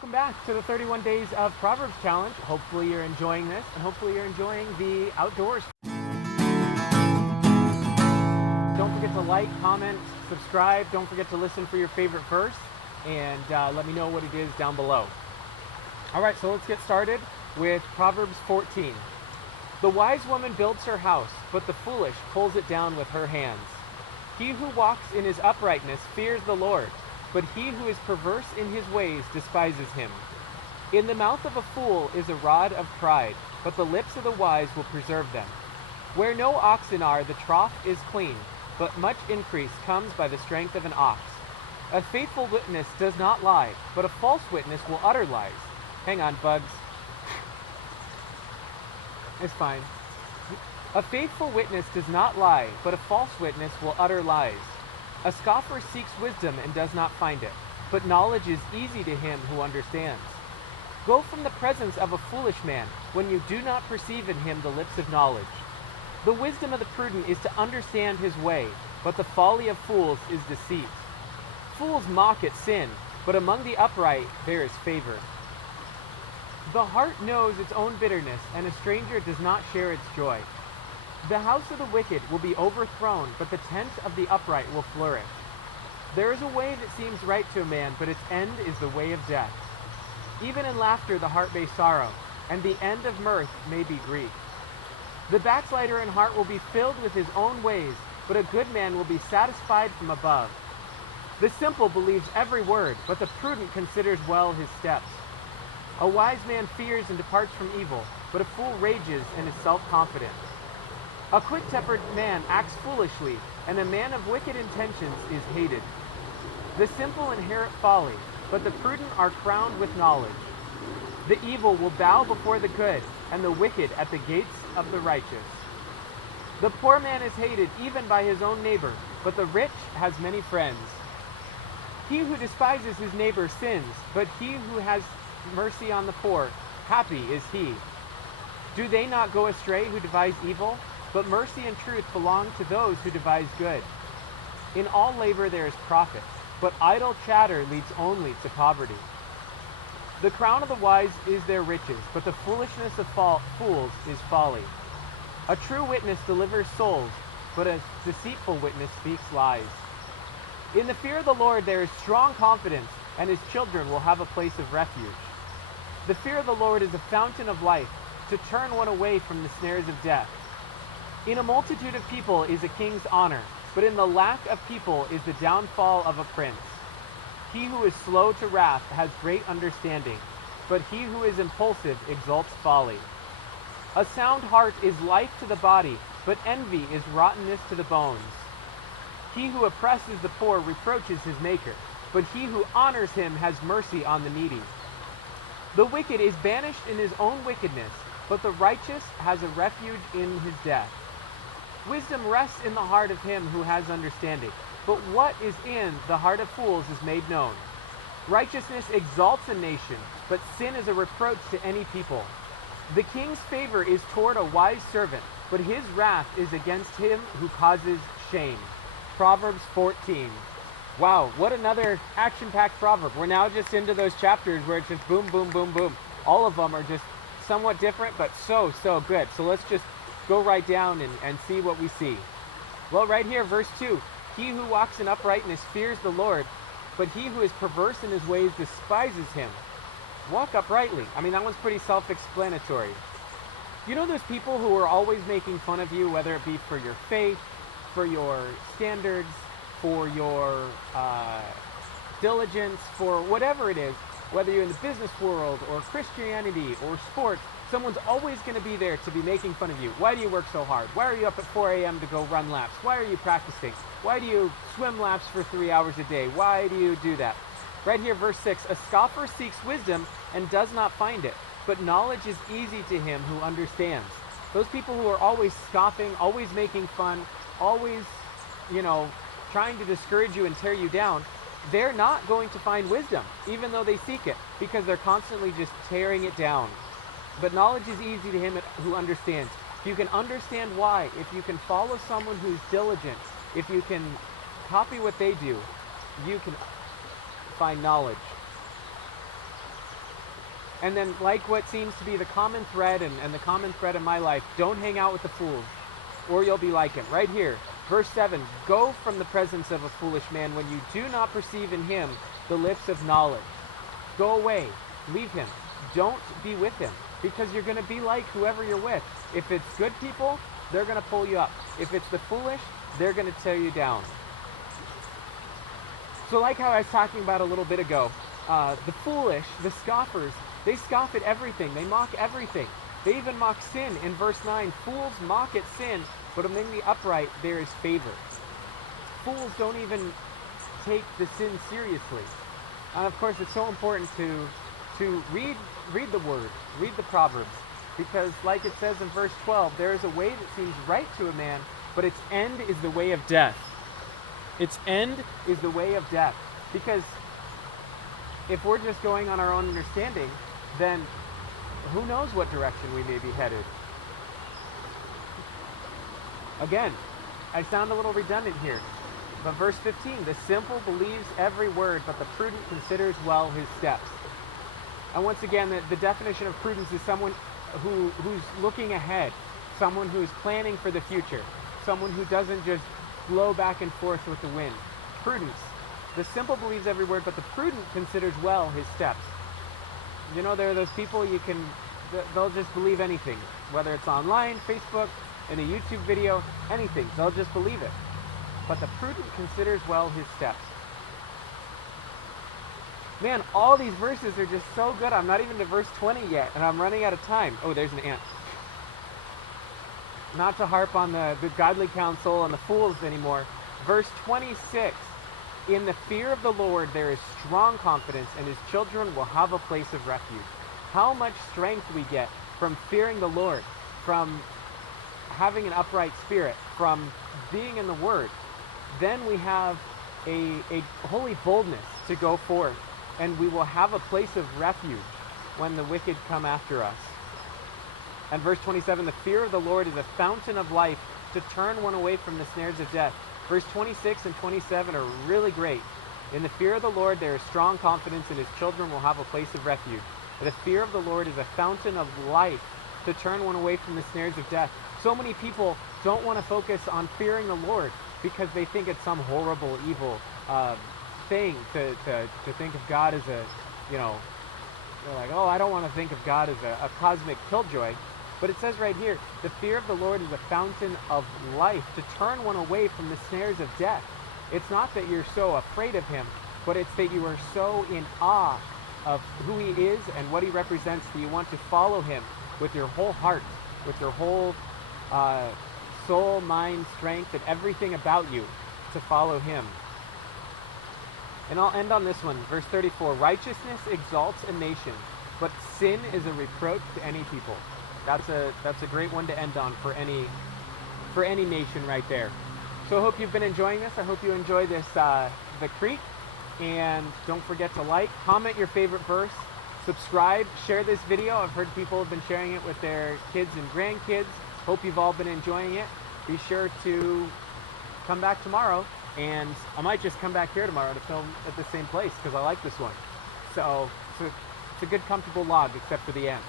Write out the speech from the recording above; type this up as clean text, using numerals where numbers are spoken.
welcome back to the 31 Days of Proverbs Challenge. Hopefully you're enjoying this, and hopefully you're enjoying the outdoors. Don't forget to like, comment, subscribe. Don't forget to listen for your favorite verse, and let me know what it is down below. All right, so let's get started with Proverbs 14. The wise woman builds her house, but the foolish pulls it down with her hands. He who walks in his uprightness fears the Lord, but he who is perverse in his ways despises him. In the mouth of a fool is a rod of pride, but the lips of the wise will preserve them. Where no oxen are, the trough is clean, but much increase comes by the strength of an ox. A faithful witness does not lie, but a false witness will utter lies. Hang on, bugs. It's fine. A faithful witness does not lie, but a false witness will utter lies. A scoffer seeks wisdom and does not find it, but knowledge is easy to him who understands. Go from the presence of a foolish man when you do not perceive in him the lips of knowledge. The wisdom of the prudent is to understand his way, but the folly of fools is deceit. Fools mock at sin, but among the upright there is favor. The heart knows its own bitterness, and a stranger does not share its joy. The house of the wicked will be overthrown, but the tent of the upright will flourish. There is a way that seems right to a man, but its end is the way of death. Even in laughter the heart may sorrow, and the end of mirth may be grief. The backslider in heart will be filled with his own ways, but a good man will be satisfied from above. The simple believes every word, but the prudent considers well his steps. A wise man fears and departs from evil, but a fool rages and is self-confident. A quick-tempered man acts foolishly, and a man of wicked intentions is hated. The simple inherit folly, but the prudent are crowned with knowledge. The evil will bow before the good, and the wicked at the gates of the righteous. The poor man is hated even by his own neighbor, but the rich has many friends. He who despises his neighbor sins, but he who has mercy on the poor, happy is he. Do they not go astray who devise evil? But mercy and truth belong to those who devise good. In all labor there is profit, but idle chatter leads only to poverty. The crown of the wise is their riches, but the foolishness of fools is folly. A true witness delivers souls, but a deceitful witness speaks lies. In the fear of the Lord there is strong confidence, and his children will have a place of refuge. The fear of the Lord is a fountain of life, to turn one away from the snares of death. In a multitude of people is a king's honor, but in the lack of people is the downfall of a prince. He who is slow to wrath has great understanding, but he who is impulsive exalts folly. A sound heart is life to the body, but envy is rottenness to the bones. He who oppresses the poor reproaches his maker, but he who honors him has mercy on the needy. The wicked is banished in his own wickedness, but the righteous has a refuge in his death. Wisdom rests in the heart of him who has understanding, but what is in the heart of fools is made known. Righteousness exalts a nation, but sin is a reproach to any people. The king's favor is toward a wise servant, but his wrath is against him who causes shame. Proverbs 14. Wow, what another action-packed proverb. We're now just into those chapters where it's just boom, boom, boom, boom. All of them are just somewhat different, but so good. So let's just go right down and see what we see. Well, right here, verse 2. He who walks in uprightness fears the Lord, but he who is perverse in his ways despises him. Walk uprightly. I mean, that one's pretty self-explanatory. You know those people who are always making fun of you, whether it be for your faith, for your standards, for your diligence, for whatever it is, whether you're in the business world or Christianity or sports, someone's always going to be there to be making fun of you. Why do you work so hard? Why are you up at 4 a.m. to go run laps? Why are you practicing? Why do you swim laps for 3 hours a day? Why do you do that? Right here, verse 6, a scoffer seeks wisdom and does not find it, but knowledge is easy to him who understands. Those people who are always scoffing, always making fun, always, trying to discourage you and tear you down, they're not going to find wisdom, even though they seek it, because they're constantly just tearing it down. But knowledge is easy to him who understands. If you can understand why, if you can follow someone who's diligent, if you can copy what they do, you can find knowledge. And then, like what seems to be the common thread and the common thread in my life, don't hang out with the fools, or you'll be like him. Right here, verse 7, go from the presence of a foolish man when you do not perceive in him the lips of knowledge. Go away, leave him, don't be with him, because you're going to be like whoever you're with. If it's good people, they're going to pull you up. If it's the foolish, they're going to tear you down. So like how I was talking about a little bit ago, the foolish, the scoffers, they scoff at everything. They mock everything. They even mock sin. In verse 9, fools mock at sin, but among the upright there is favor. Fools don't even take the sin seriously. And of course, it's so important to read the Word, read the Proverbs, because like it says in verse 12, there is a way that seems right to a man, but its end is the way of death. Its end is the way of death. Because if we're just going on our own understanding, then who knows what direction we may be headed. Again, I sound a little redundant here, but verse 15, the simple believes every word, but the prudent considers well his steps. And once again, the definition of prudence is someone who's looking ahead, someone who's planning for the future, someone who doesn't just blow back and forth with the wind. Prudence. The simple believes every word, but the prudent considers well his steps. You know, there are those people they'll just believe anything, whether it's online, Facebook, in a YouTube video, anything. They'll just believe it. But the prudent considers well his steps. Man, all these verses are just so good. I'm not even to verse 20 yet, and I'm running out of time. Oh, there's an ant. Not to harp on the godly counsel and the fools anymore. Verse 26, in the fear of the Lord there is strong confidence, and his children will have a place of refuge. How much strength we get from fearing the Lord, from having an upright spirit, from being in the Word. Then we have a holy boldness to go forth, and we will have a place of refuge when the wicked come after us. And verse 27, the fear of the Lord is a fountain of life to turn one away from the snares of death. Verse 26 and 27 are really great. In the fear of the Lord there is strong confidence, and his children will have a place of refuge. The fear of the Lord is a fountain of life to turn one away from the snares of death. So many people don't want to focus on fearing the Lord because they think it's some horrible, evil thing to think of God as a, they're like, oh, I don't want to think of God as a cosmic killjoy. But it says right here, the fear of the Lord is a fountain of life to turn one away from the snares of death. It's not that you're so afraid of him, but it's that you are so in awe of who he is and what he represents that you want to follow him with your whole heart, with your whole soul, mind, strength, and everything about you to follow him. And I'll end on this one, verse 34. Righteousness exalts a nation, but sin is a reproach to any people. That's a great one to end on for any nation right there. So I hope you've been enjoying this. I hope you enjoy this the creek. And don't forget to like, comment your favorite verse, subscribe, share this video. I've heard people have been sharing it with their kids and grandkids. Hope you've all been enjoying it. Be sure to come back tomorrow, and I might just come back here tomorrow to film at the same place because I like this one. So it's a good, comfortable log, except for the ants.